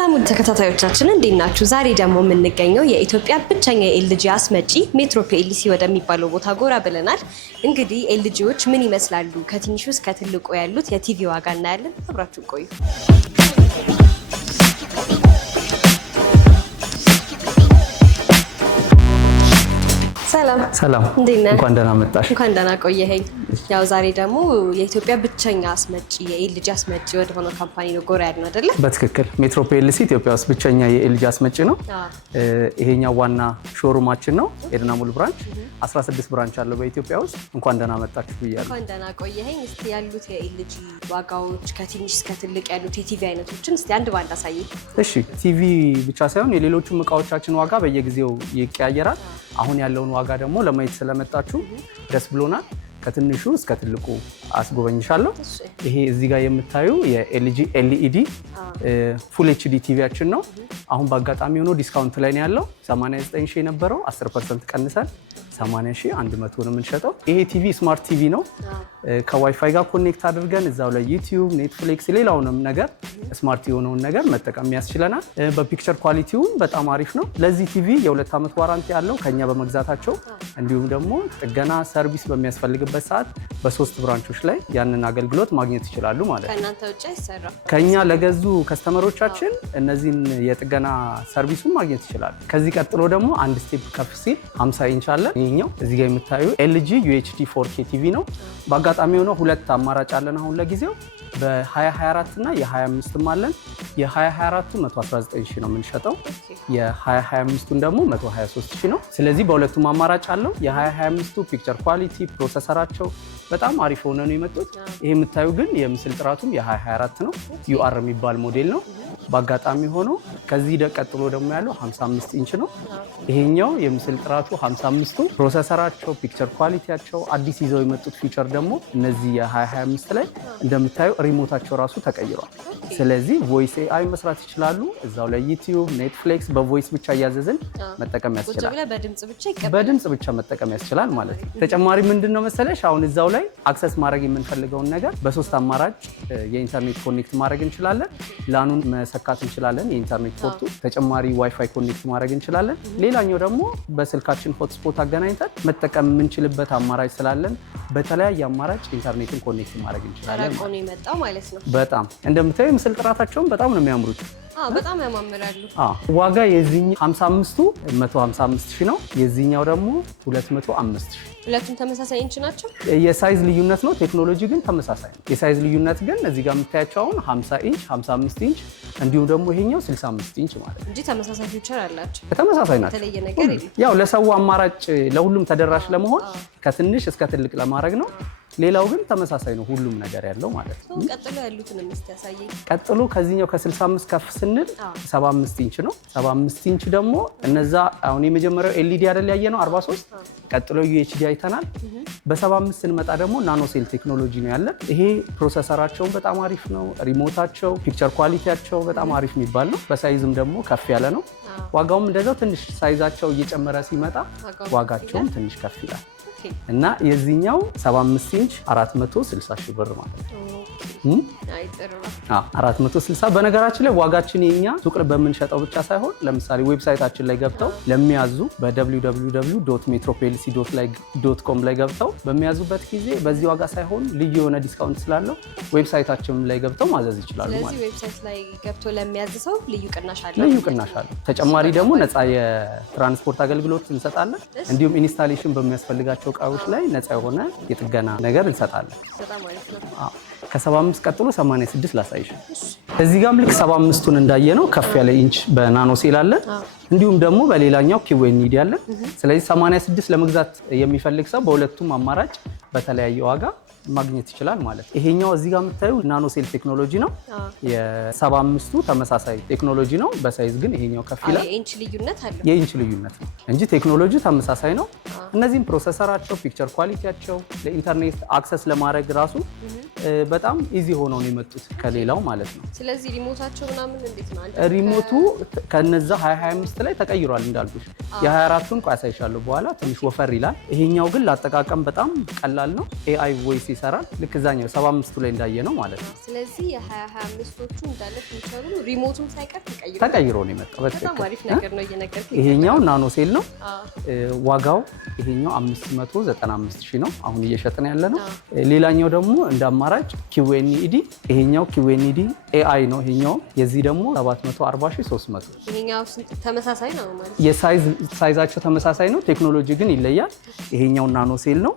ሰላም ውድ ተከታታዮቻችን እንዴት ናችሁ? ዛሬ ደግሞ የምንገኘው የኢትዮጵያ ብቸኛ የኤልጂ አስመጪ ሜትሮ ፒኤልሲ ወደሚባለው ቦታ ጎራ ብለናል። እንግዲህ ኤልጂዎች ምን ይመስላሉ ከትንሹ እስከ ትልቁ ያሉት የቲቪ ዋጋ እናያለን። አብራችሁ ቆዩ። ሰላም እንኳን ደህና መጣሽ። እንኳን ደህና ቆየኸኝ። ያው ዛሬ ደግሞ የኢትዮጵያ ብቸኛ አስመጪ የኤልጂ አስመጪ ወደ ሆነው ካምፓኒ ነው ጎራ ያልነው አይደለ? በትክክል ሜትሮ ፒኤልሲ ኢትዮጵያ ውስጥ ብቸኛ የኤልጂ አስመጪ ነው። ይሄኛው ዋና ሾሩማችን ነው። ኤድና ሙሉ ብራንች 16 ብራንች አለው በኢትዮጵያ ውስጥ። እንኳን ደህና መጣችሁ ብያለሁ። እንኳን ደህና ቆየኸኝ። እስቲ ያሉት የኤልጂ ዋጋዎች ከትንሽ እስከ ትልቅ ያሉት የቲቪ አይነቶችን እስቲ አንድ ባንድ አሳየኝ። እሺ፣ ቲቪ ብቻ ሳይሆን የሌሎቹም እቃዎቻችን ዋጋ በየጊዜው ይቀያየራል። አሁን ያለውን ዋጋ ደግሞ ለማየት ስለመጣችሁ ደስ ብሎናል። ከትንሹ እስከ ትልቁ አስጎበኝሻለሁ። ይሄ እዚህ ጋር የምታዩ የኤልጂ ኤልኢዲ ፉል ኤችዲ ቲቪያችን ነው። አሁን በአጋጣሚ ሆኖ ዲስካውንት ላይ ነው ያለው። 89 ሺህ የነበረው 10% ቀንሰን 80,100 ነው የምንሸጠው። ይሄ ቲቪ ስማርት ቲቪ ነው። ከዋይፋይ ጋር ኮኔክት አድርገን እዛው ላይ ዩቲዩብ፣ ኔትፍሊክስ፣ ሌላውንም ነገር ስማርት የሆነውን ነገር መጠቀም ያስችለናል። በፒክቸር ኳሊቲውም በጣም አሪፍ ነው። ለዚህ ቲቪ የ2 ዓመት ዋራንቲ ያለው ከኛ በመግዛታቸው እንዲሁም ደግሞ ጥገና ሰርቪስ በሚያስፈልግበት ሰዓት በ3 ብራንቾች ላይ ያንን አገልግሎት ማግኘት ይችላሉ ማለት ነው። ከእናንተ ውጭ አይሰራም። ከኛ ለገዙ ከስተመሮቻችን እነዚህን የጥገና ሰርቪሱን ማግኘት ይችላሉ። ከዚህ ቀጥሎ ደግሞ አንድ ስቴፕ ከፍ ሲል 50 ኢንች አለ። ይሄኛው እዚህ ጋር የምታዩ ኤልጂ ዩኤችዲ 4K ቲቪ ነው። በአጋጣሚ ሆኖ ሁለት አማራጭ አለን አሁን ለጊዜው በ2024 እና የ25ም አለን። የ2024ቱ 119 ሺህ ነው የምንሸጠው። የ2025ቱን ደግሞ 123 ሺህ ነው። ስለዚህ በሁለቱም አማራጭ አለው። የ2025ቱ ፒክቸር ኳሊቲ ፕሮሰሰራቸው በጣም አሪፍ ሆነ ነው የመጡት። ይሄ የምታዩ ግን የምስል ጥራቱም የ2024 ነው። ዩአር የሚባል ሞዴል ነው። በአጋጣሚ ሆኖ ከዚህ ቀጥሎ ደግሞ ያለው 55 ኢንች ነው። ይሄኛው የምስል ጥራቱ 55ቱ ፕሮሰሰራቸው ፒክቸር ኳሊቲያቸው አዲስ ይዘው የመጡት ፊቸር ደግሞ እነዚህ የ2025 ላይ እንደምታዩ ሪሞታቸው ራሱ ተቀይሯል። ስለዚህ ቮይስ ኤአይ መስራት ይችላሉ። እዛው ላይ ዩቲዩብ፣ ኔትፍሊክስ በቮይስ ብቻ እያዘዝን መጠቀም ያስችላል። በድምጽ ብቻ መጠቀም ያስችላል ማለት ነው። ተጨማሪ ምንድነው መሰለሽ አሁን እዛው ላይ አክሰስ ማድረግ የምንፈልገውን ነገር በ3 አማራጭ የኢንተርኔት ኮኔክት ማድረግ እንችላለን። ላኑን መሰካት እንችላለን። የኢንተርኔት ፖርቱ ተጨማሪ ዋይፋይ ኮኔክት ማድረግ እንችላለን። ሌላኛው ደግሞ በስልካችን ሆትስፖት አገናኝተን መጠቀም የምንችልበት አማራጭ ስላለን በተለያየ አማራጭ ኢንተርኔትን ኮኔክት ማድረግ እንችላለን ማለት ነው። በጣም እንደምታዩ ምስል ጥራታቸውን በጣም ነው የሚያምሩት። በጣም ያማምራሉ። ዋጋ የዚህኛው 55ቱ 155 ሺህ ነው። የዚህኛው ደግሞ 205 ሺህ። ሁለቱም ተመሳሳይ ኢንች ናቸው። የሳይዝ ልዩነት ነው። ቴክኖሎጂ ግን ተመሳሳይ ነው። የሳይዝ ልዩነት ግን እዚህ ጋር የምታያቸው አሁን 50 ኢንች፣ 55 ኢንች እንዲሁም ደግሞ ይሄኛው 65 ኢንች ማለት ነው እንጂ ተመሳሳይ ፊቸር አላቸው። ተመሳሳይ ናቸው። የተለየ ነገር የለም። ያው ለሰው አማራጭ ለሁሉም ተደራሽ ለመሆን ከትንሽ እስከ ትልቅ ለማድረግ ነው። ሌላው ግን ተመሳሳይ ነው ሁሉም ነገር ያለው ማለት ነው። ቀጥሎ ያሉትን እስቲ ያሳየኝ። ቀጥሎ ከዚህኛው ከ65 ከፍ ስንል 75 ኢንች ነው። 75 ኢንች ደግሞ እነዛ አሁን የመጀመሪያው ኤልኢዲ አይደል ያየነው 43፣ ቀጥሎ ዩኤችዲ አይተናል። በ75 ስንመጣ ደግሞ ናኖ ሴል ቴክኖሎጂ ነው ያለን። ይሄ ፕሮሰሰራቸውን በጣም አሪፍ ነው። ሪሞታቸው፣ ፒክቸር ኳሊቲያቸው በጣም አሪፍ የሚባል ነው። በሳይዝም ደግሞ ከፍ ያለ ነው። ዋጋውም እንደዛው ትንሽ ሳይዛቸው እየጨመረ ሲመጣ ዋጋቸውም ትንሽ ከፍ ይላል እና የዚህኛው 75 ኢንች 460 ሺህ ብር ማለት ነው። 460 በነገራችን ላይ ዋጋችን የኛ ሱቅ በምንሸጠው ብቻ ሳይሆን ለምሳሌ ዌብሳይታችን ላይ ገብተው ለሚያዙ www.metroplc.com ላይ ገብተው በሚያዙበት ጊዜ በዚህ ዋጋ ሳይሆን ልዩ የሆነ ዲስካውንት ስላለው ዌብሳይታችን ላይ ገብተው ማዘዝ ይችላሉ ማለት ነው። ስለዚህ ዌብሳይት ላይ ገብተው ለሚያዝ ሰው ልዩ ቅናሽ አለ። ተጨማሪ ደግሞ ነፃ የትራንስፖርት አገልግሎት እንሰጣለን። እንዲሁም ኢንስታሌሽን በሚያስፈልጋቸው እቃዎች ላይ ነፃ የሆነ የጥገና ነገር እንሰጣለን። በጣም አሪፍ ነው። ከ75 ቀጥሎ 86 ላሳይሽ። እዚህ ጋርም ልክ 75ቱን እንዳየነው ከፍ ያለ ኢንች በናኖ ሴል አለ። እንዲሁም ደግሞ በሌላኛው ኪዌኒዲ አለ። ስለዚህ 86 ለመግዛት የሚፈልግ ሰው በሁለቱም አማራጭ በተለያየ ዋጋ ማግኘት ይችላል ማለት ነው። ይሄኛው እዚህ ጋር የምታዩ ናኖ ሴል ቴክኖሎጂ ነው። የ75ቱ ተመሳሳይ ቴክኖሎጂ ነው። በሳይዝ ግን ይሄኛው ከፍ ይላል። የኢንች ልዩነት አለ። የኢንች ልዩነት ነው እንጂ ቴክኖሎጂ ተመሳሳይ ነው። እነዚህም ፕሮሰሰራቸው፣ ፒክቸር ኳሊቲያቸው ለኢንተርኔት አክሰስ ለማድረግ ራሱ በጣም ኢዚ ሆነው ነው የመጡት ከሌላው ማለት ነው። ስለዚህ ሪሞታቸው ምናምን እንዴት ነው? ሪሞቱ ከነዛ 2025 ላይ ተቀይሯል እንዳልኩሽ። የ24ቱን ቆይ አሳይሻለሁ በኋላ ትንሽ ወፈር ይላል። ይሄኛው ግን ለአጠቃቀም በጣም ቀላል ነው። ኤአይ ቮይስ ይሰራል። ልክ እዛኛው 75ቱ ላይ እንዳየ ነው ማለት ነው። ስለዚህ የ2025ቶቹ እንዳለ ፊቸሩ ሪሞቱም ሳይቀር ተቀይሮ ነው የመጣው። በጣም አሪፍ ነገር ነው እየነገርኩኝ። ይሄኛው ናኖ ሴል ነው። ዋጋው ይሄኛው 595,000 ነው አሁን እየሸጥን ያለ ነው። ሌላኛው ደግሞ እንደ አማራጭ QNED፣ ይሄኛው QNED AI ነው። ይሄኛው የዚህ ደግሞ 740,300። ይሄኛው ተመሳሳይ ነው ማለት ሳይዛቸው ተመሳሳይ ነው። ቴክኖሎጂ ግን ይለያል። ይሄኛው ናኖ ሴል ነው።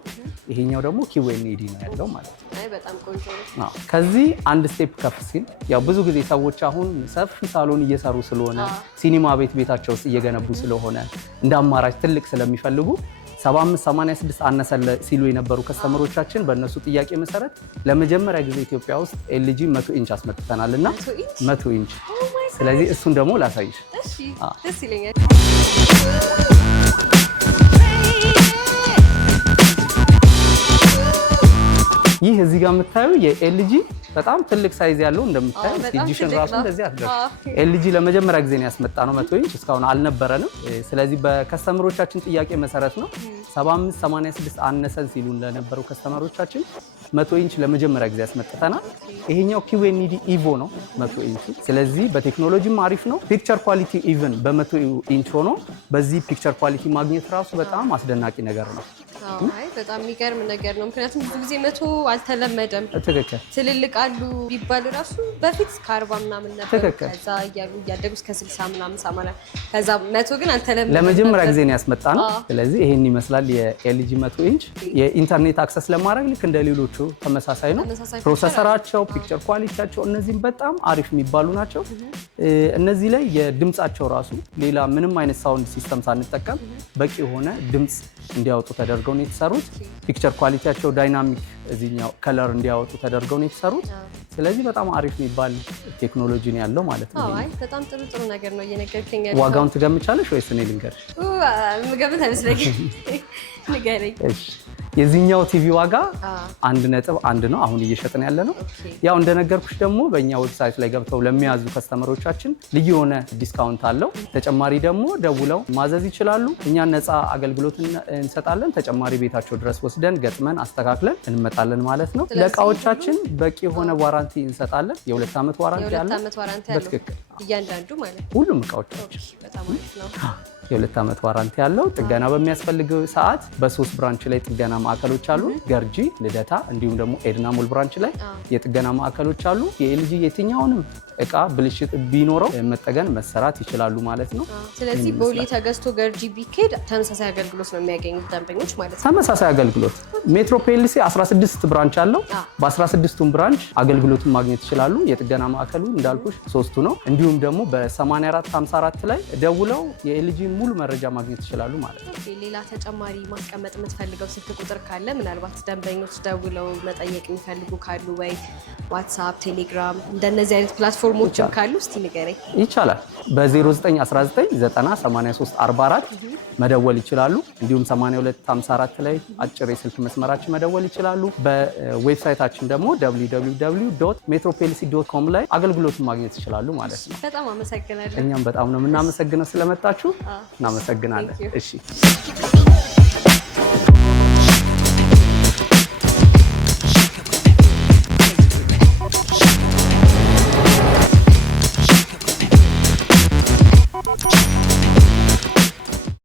ይሄኛው ደግሞ QNED ነው ያለው ማለት ነው። በጣም ቆንጆ ነው። ከዚህ አንድ ስቴፕ ከፍ ሲል ያው ብዙ ጊዜ ሰዎች አሁን ሰፊ ሳሎን እየሰሩ ስለሆነ ሲኒማ ቤታቸው ውስጥ እየገነቡ ስለሆነ እንደ አማራጭ ትልቅ ስለሚፈልጉ 7586 አነሰ ሲሉ የነበሩ ከስተመሮቻችን በእነሱ ጥያቄ መሰረት ለመጀመሪያ ጊዜ ኢትዮጵያ ውስጥ LG 100 ኢንች አስመጥተናል እና 100 ኢንች። ስለዚህ እሱን ደግሞ ላሳይሽ። እሺ፣ ደስ ይለኛል። ይህ እዚህ ጋር የምታዩ የLG በጣም ትልቅ ሳይዝ ያለው እንደምታዩ ዲሽን ራሱ እንደዚህ አድርገን LG ለመጀመሪያ ጊዜ ነው ያስመጣ ነው 100 ኢንች እስካሁን አልነበረንም። ስለዚህ በከስተመሮቻችን ጥያቄ መሰረት ነው 7586 አነሰን ሲሉ ለነበሩ ከስተመሮቻችን 100 ኢንች ለመጀመሪያ ጊዜ ያስመጥተናል። ይሄኛው QNED ኢቮ ነው 100 ኢንች። ስለዚህ በቴክኖሎጂም አሪፍ ነው። ፒክቸር ኳሊቲ ኢቭን በ100 ኢንች ሆኖ በዚህ ፒክቸር ኳሊቲ ማግኘት ራሱ በጣም አስደናቂ ነገር ነው። አይ በጣም የሚገርም ነገር ነው። ምክንያቱም ብዙ ጊዜ 100 አልተለመደም። ትክክል። ትልልቅ አሉ ቢባል ራሱ በፊት ከ40 ምናምን ነበር። ከዛ እያደጉ እስከ 60 ምናምን 80 ከዛ 100 ግን አልተለመደም። ለመጀመሪያ ጊዜ ነው ያስመጣ ነው። ስለዚህ ይሄን ይመስላል የLG 100 ኢንች። የኢንተርኔት አክሰስ ለማድረግ ልክ እንደ ሌሎቹ ተመሳሳይ ነው። ፕሮሰሰራቸው፣ ፒክቸር ኳሊቲያቸው እነዚህም በጣም አሪፍ የሚባሉ ናቸው። እነዚህ ላይ የድምጻቸው ራሱ ሌላ ምንም አይነት ሳውንድ ሲስተም ሳንጠቀም በቂ የሆነ ድምጽ እንዲያወጡ ተደርገው ነው የተሰሩት። ፒክቸር ኳሊቲያቸው ዳይናሚክ እዚህኛው ከለር እንዲያወጡ ተደርገው ነው የተሰሩት። ስለዚህ በጣም አሪፍ የሚባል ቴክኖሎጂ ነው ያለው ማለት ነው። አይ በጣም ጥሩ ነገር ነው እየነገርከኝ። ዋጋውን ትገምቻለሽ ወይስ እኔ ልንገርሽ? ምገምት አይመስለኝም። ንገረኝ። እሺ የዚህኛው ቲቪ ዋጋ 1.1 ነው አሁን እየሸጥን ያለ ነው። ያው እንደነገርኩሽ ደግሞ በእኛ ዌብሳይት ላይ ገብተው ለሚያዙ ከስተመሮቻችን ልዩ የሆነ ዲስካውንት አለው። ተጨማሪ ደግሞ ደውለው ማዘዝ ይችላሉ። እኛ ነፃ አገልግሎት እንሰጣለን። ተጨማሪ ቤታቸው ድረስ ወስደን ገጥመን አስተካክለን እንመጣለን ማለት ነው። ለእቃዎቻችን በቂ የሆነ ዋራንቲ እንሰጣለን። የ2 ዓመት ዋራንቲ አለ። በትክክል እያንዳንዱ ማለት ነው። ሁሉም እቃዎቻችን በጣም አሪፍ ነው። የ2 ዓመት ዋራንቲ ያለው ጥገና በሚያስፈልገው ሰዓት በ3 ብራንች ላይ ጥገና ማዕከሎች አሉ። ገርጂ፣ ልደታ እንዲሁም ደግሞ ኤድና ሞል ብራንች ላይ የጥገና ማዕከሎች አሉ። የLG የትኛውንም እቃ ብልሽት ቢኖረው መጠገን መሰራት ይችላሉ ማለት ነው። ስለዚህ ቦሌ ተገዝቶ ገርጂ ቢኬድ ተመሳሳይ አገልግሎት ነው የሚያገኙት ደንበኞች ማለት ነው። ተመሳሳይ አገልግሎት ሜትሮ PLC 16 ብራንች አለው። በ16ቱም ብራንች አገልግሎቱን ማግኘት ይችላሉ። የጥገና ማዕከሉ እንዳልኩሽ 3ቱ ነው። እንዲሁም ደግሞ በ8454 ላይ ደውለው የLG ሙሉ መረጃ ማግኘት ይችላሉ ማለት ነው። ሌላ ተጨማሪ ማስቀመጥ የምትፈልገው ስልክ ቁጥር ካለ ምናልባት ደንበኞች ደውለው መጠየቅ የሚፈልጉ ካሉ ወይ ዋትስአፕ፣ ቴሌግራም እንደነዚህ አይነት ፕላትፎርሞችም ካሉ እስቲ ንገረኝ። ይቻላል። በ0919908344 መደወል ይችላሉ። እንዲሁም 8254 ላይ አጭር የስልክ መስመራችን መደወል ይችላሉ። በዌብሳይታችን ደግሞ www.metroplc.com ላይ አገልግሎቱን ማግኘት ይችላሉ ማለት ነው። በጣም አመሰግናለሁ። እኛም በጣም ነው የምናመሰግነው ስለመጣችሁ። እናመሰግናለን። እሺ